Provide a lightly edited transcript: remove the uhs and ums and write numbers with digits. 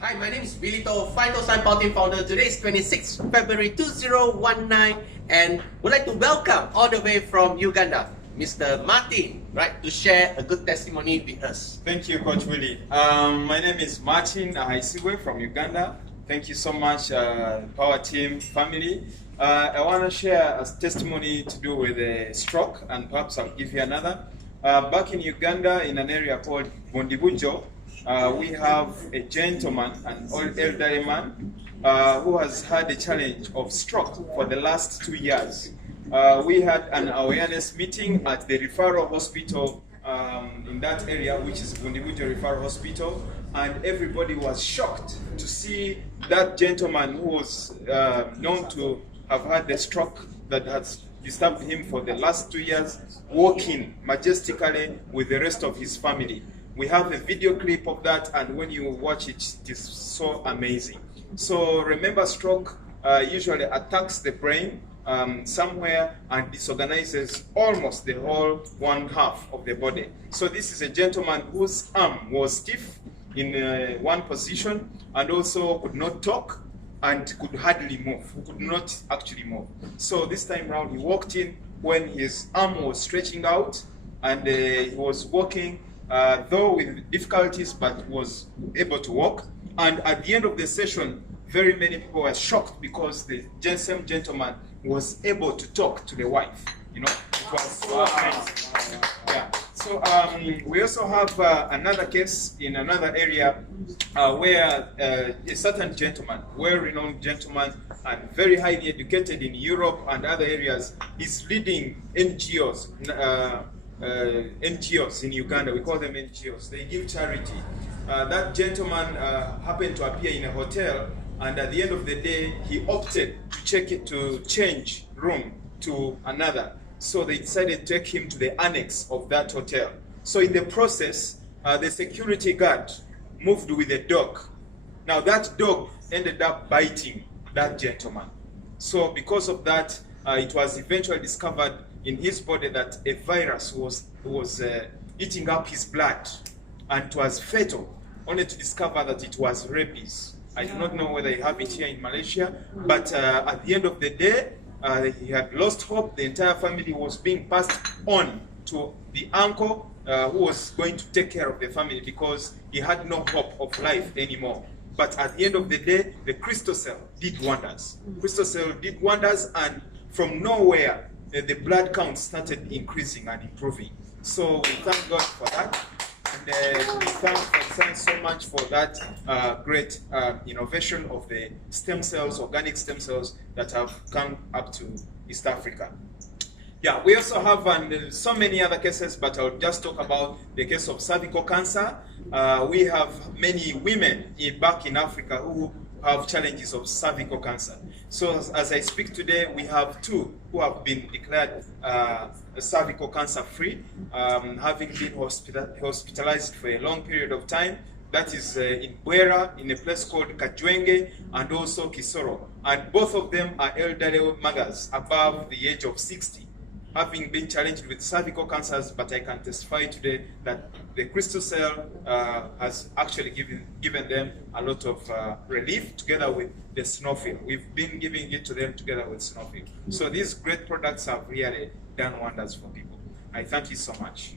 Hi, my name is Bilito, Phytosign Team founder. Today is 26th February 2019 and would like to welcome all the way from Uganda, Mr. Martin, right, to share a good testimony with us. Thank you, Coach Willie. My name is Martin Ahaisiwe from Uganda. Thank you so much, Power Team family. I want to share a testimony to do with a stroke, and perhaps I'll give you another. Back in Uganda, in an area called Bondibujo, we have a gentleman, an old elderly man, who has had a challenge of stroke for the last 2 years. We had an awareness meeting at the referral hospital in that area, which is Bondibujo Referral Hospital, and everybody was shocked to see that gentleman who was known to have had the stroke that has disturbed him for the last 2 years, walking majestically with the rest of his family. We have a video clip of that, and when you watch it, it is so amazing. So remember, stroke usually attacks the brain somewhere and disorganizes almost the whole one half of the body. So this is a gentleman whose arm was stiff in one position and also could not talk and could hardly move, could not actually move. So this time around he walked in when his arm was stretching out, and he was walking though with difficulties, but was able to walk. And at the end of the session, very many people were shocked because the same gentleman was able to talk to the wife. You know, it was so amazing. Yeah. So we also have another case in another area where a certain gentleman, well-renowned gentleman and very highly educated in Europe and other areas, is leading NGOs. NGOs in Uganda, we call them NGOs. They give charity. That gentleman happened to appear in a hotel, and at the end of the day, he opted to change room to another. So they decided to take him to the annex of that hotel. So in the process, the security guard moved with a dog. Now that dog ended up biting that gentleman. So because of that, it was eventually discovered in his body that a virus was eating up his blood, and it was fatal, only to discover that it was rabies. I do not know whether you have it here in Malaysia, but at the end of the day, he had lost hope. The entire family was being passed on to the uncle who was going to take care of the family because he had no hope of life anymore. But at the end of the day, the crystal cell did wonders. Crystal cell did wonders, and from nowhere, the blood count started increasing and improving. So we thank God for that. And we thank science so much for that great innovation of the stem cells, organic stem cells that have come up to East Africa. Yeah, we also have so many other cases, but I'll just talk about the case of cervical cancer. We have many women back in Africa who have challenges of cervical cancer. So as I speak today, we have 2 who have been declared cervical cancer free, having been hospitalized for a long period of time. That is in Bwera, in a place called Kajwenge, and also Kisoro. And both of them are elderly mothers above the age of 60. Having been challenged with cervical cancers, but I can testify today that the crystal cell has actually given them a lot of relief together with the snowfield. We've been giving it to them together with snowfield. So these great products have really done wonders for people. I thank you so much.